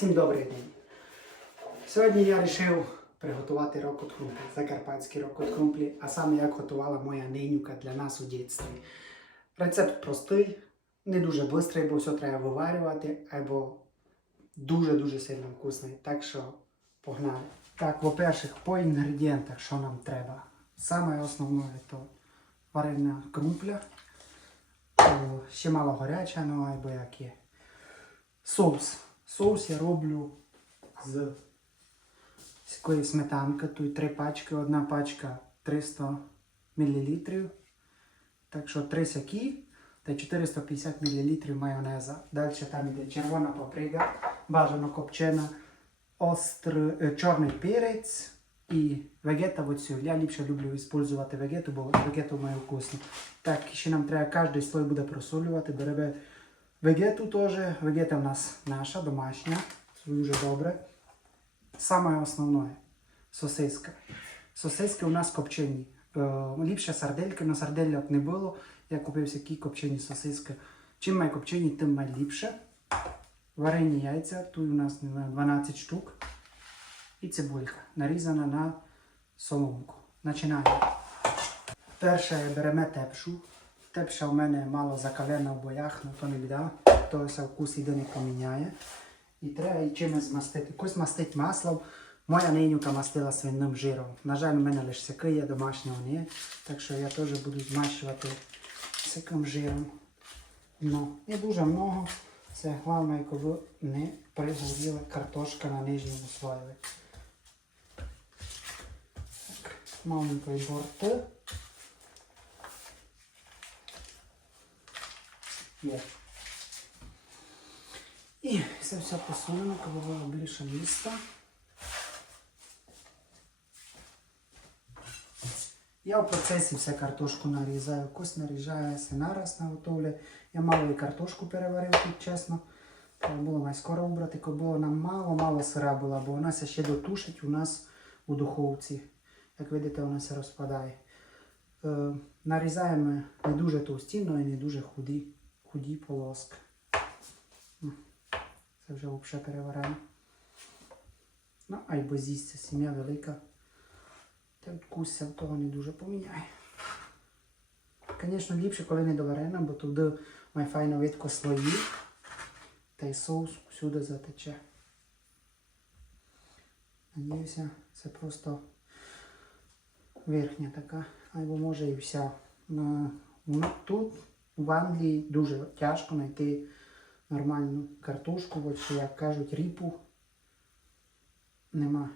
Всім добрий день. Сьогодні я вирішив приготувати рокот крумплі, закарпатський рокот крумплі, а саме як готувала моя ненюка для нас у дитинстві. Рецепт простий, не дуже швидкий, бо все треба виварювати, або дуже-дуже сильно вкусний. Так що погнали. Так, по-перше, по інгредієнтах, що нам треба. Саме основне це варена крумпля, ще мало гаряча, ну або як є. Соус. Соус я роблю з такої сметанки. Тут три пачки, одна пачка 300 мл. Так що три сякі та 450 мл майонеза. Далі там йде червона паприка, бажано копчена, острий, е, чорний перець і вегета оцю. Я ліпше люблю використовувати вегету, бо вегету має вкусно. Так, ще нам треба кожен слой буде просолювати. Беремо Вегету теж. Вегета в нас наша, домашня. Дуже добре. Саме основне сосиска. Сосиски у нас копчені. Е, ліпше сардельки, але сардельок не було. Я купив всякі копчені сосиски. Чим має копчені, тим має ліпше. Варені яйця, тут у нас не знаю, 12 штук. І цибулька, нарізана на соломку. Починаємо. Перше беремо тепшу. Тепша у мене мало закалена в боях, але то не біда. То се вкус іде не поміняє. І треба і чимось змастити. Когось мастить маслом. Моя ненюка мастила свинним жиром. На жаль, у мене лише сяки є, домашнього не. Так що я теж буду змащувати сяким жиром. Ну, не дуже много. Це головне, коли не пригоріла картошка на нижньому слоєві. Так, маленький борти. І це все посунемо, коли було більше міста. Я в процесі все картошку нарізаю. Кось нарізаю все нараз наготовлю. Я мало і картошку переварив тут, чесно. Треба було май скоро убрати, коли нам мало-мало сира була, бо вона ще дотушить у нас у духовці. Як видите, вона се розпадає. Е, нарізаємо не дуже товсті, але і не дуже худі, худі полоски. Це вже взагалі переварено. Ну, а й з'їсться сім'я велика. Та вкус в того не дуже поміняє. Звісно, ліпше, коли не доварена, бо туди має файно видко слої. Та й соус всюди затече. Надіюся, це просто верхня така, або може і вся. Тут в Англії дуже тяжко знайти нормальну картошку, бо чи як кажуть, ріпу. Нема.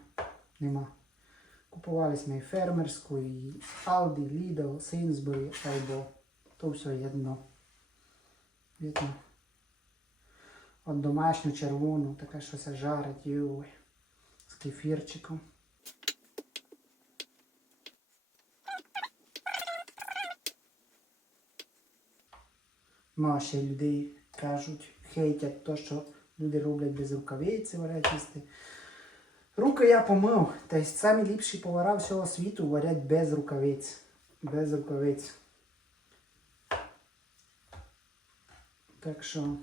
Нема. Купувались ми і фермерську, і Aldi, Lidl, Sainsbury, або то все єдно. Видно. От домашню червону, таке щось жарить, йой, з кефірчиком. Ну, людей кажуть, хейтять то, що люди роблять без рукавиці, варять їсти. Руки я помив, та й самі ліпші повара всього світу варять без рукавиць. Без рукавиць. Так що,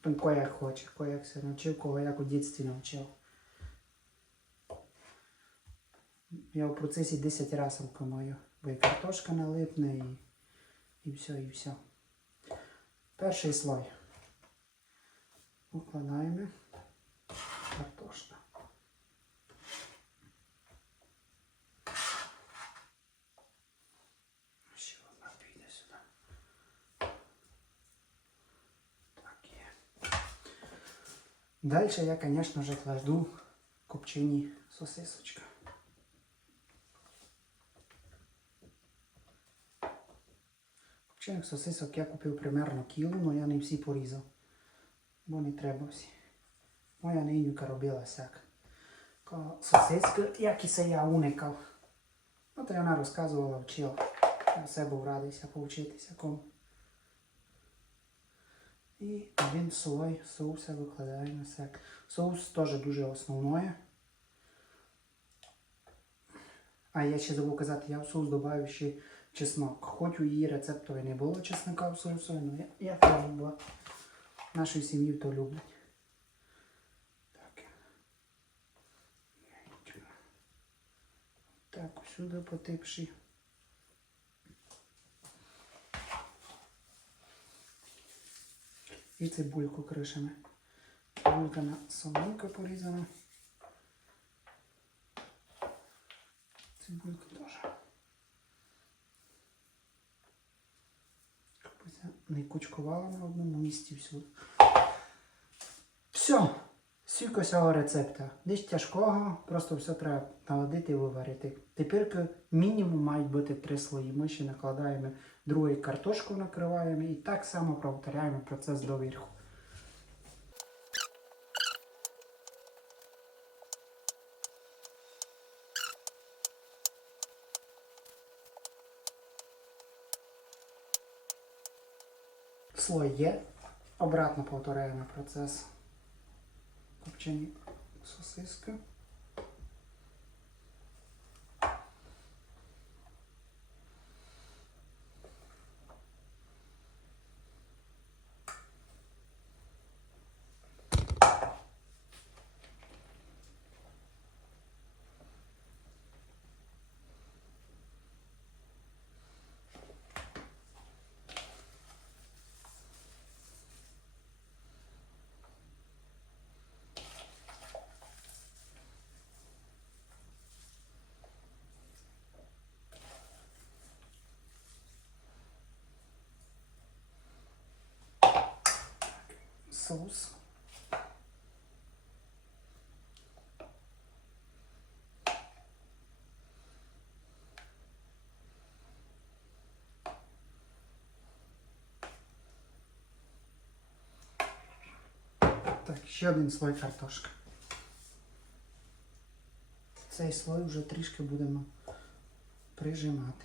там кояк хоче, кояк се навчив, кого як у дитинстві навчив. Я в процесі 10 разів руки мою, бо і картошка налипне, і, і все, і все. Перший слой. Укладаємо картошка. Ще одна піде сюди. Так є. Далі я, звісно же, кладу копчені сосисочка. Копчених сосисок я купив примерно кіло, але я не всі порізав, бо не треба всі. Моя ненюка робила сяк. Ко Сосиски, які се я уникав. То вона розказувала, вчила. Я все був радийся повчитися кому. І один слой соуса викладаю на сек. Соус теж дуже основне. А я ще забув казати, я в соус додаю ще чеснок. Хоч у її рецептові не було чесника в соусі, ну, але я фану була. Нашу сім'ю то люблять. Так. Так, сюди потипші. І цибульку кришами. Цибулька на соломка порізана. Цибулька. Не кучкувала на одному місці всюди. Все. Сілько цього рецепта. Десь тяжкого, просто все треба наладити і виварити. Тепер мінімум мають бути три слої. Ми ще накладаємо другий картошку накриваємо і так само повторяємо процес доверху. Слой є. Обратно повторяємо процес копчені сосиски. Соус. Так, ще один слой картошки. Цей слой вже трішки будемо прижимати.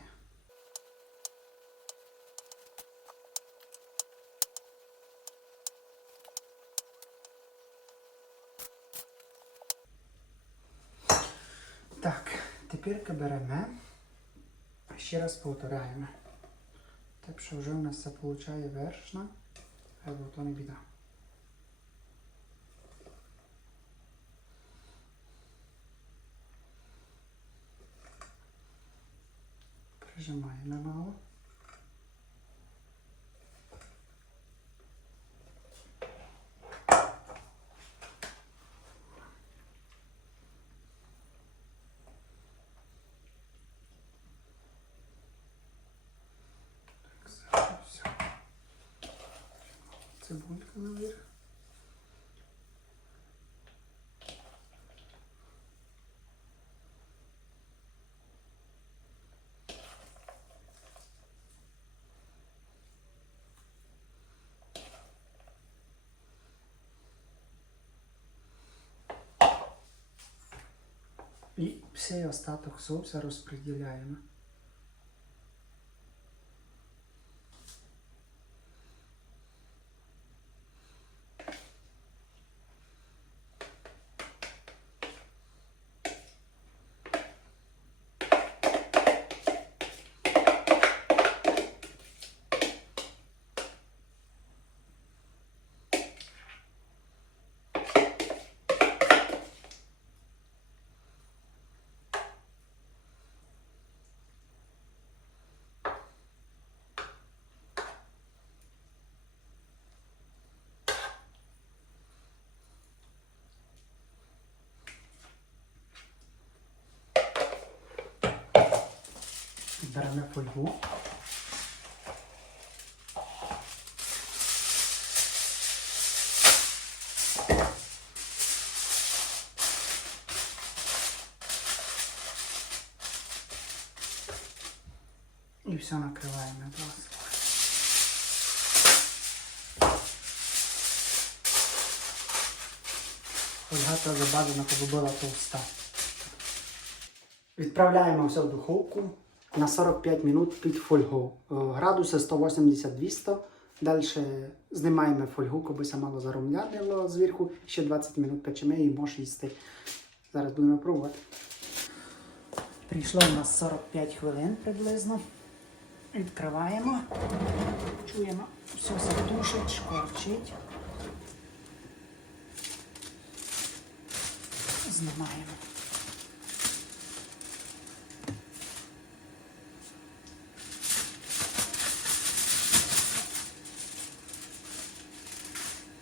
Так, тепер беремо, ще раз повторяємо. Так що вже у нас це виходить вершна, або то не біда. Прижимаємо мало. Так, все. Цибулька наверх. І всей остаток соуса розподіляємо. Беремо фольгу. І все накриваємо два слоя. Фольга теж бажано, щоб була товста. Відправляємо все в духовку на 45 минут під фольгу. Е, Градуси 180-200. Далі знімаємо фольгу, це мало зарум'янило зверху. Ще 20 минут печемо і можеш їсти. Зараз будемо пробувати. Прийшло у нас 45 хвилин приблизно. Відкриваємо. Чуємо, все затушить, шкварчить. Знімаємо.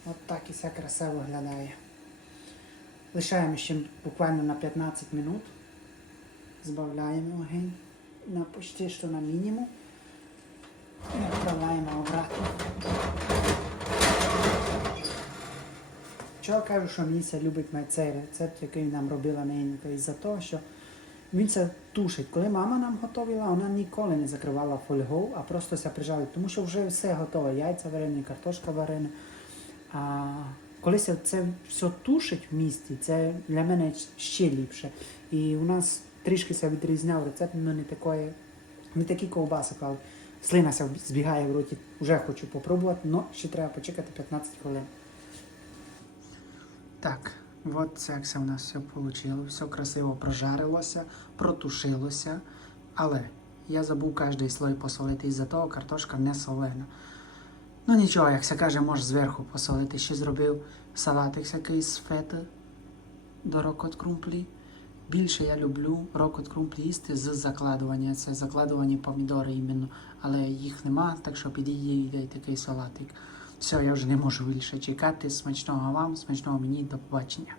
От так і все красиво виглядає. Лишаємо ще буквально на 15 минут. Збавляємо огонь на почти що на мінімум. І відправляємо обратно. Чого кажу, що Міся любить мати цей рецепт, який нам робила ненька, із-за того, що він це тушить. Коли мама нам готувала, вона ніколи не закривала фольгу, а просто все прижала, тому що вже все готове. Яйця варені, картошка варена. А коли це, все тушить в місті, це для мене ще ліпше. І у нас трішки це відрізняв рецепт, ну не такої, не такі ковбаси, але слина ся збігає в роті. Вже хочу попробувати, але ще треба почекати 15 хвилин. Так, от як це у нас все вийшло. Все красиво прожарилося, протушилося. Але я забув кожний слой посолити, із-за того картошка не солена. Ну нічого, як се каже, можеш зверху посолити. Ще зробив салатик всякий з фети до рокот крумплі. Більше я люблю рокот крумплі їсти з закладування. Це закладування помідори іменно. Але їх нема, так що підійде і такий салатик. Все, я вже не можу більше чекати. Смачного вам, смачного мені, до побачення.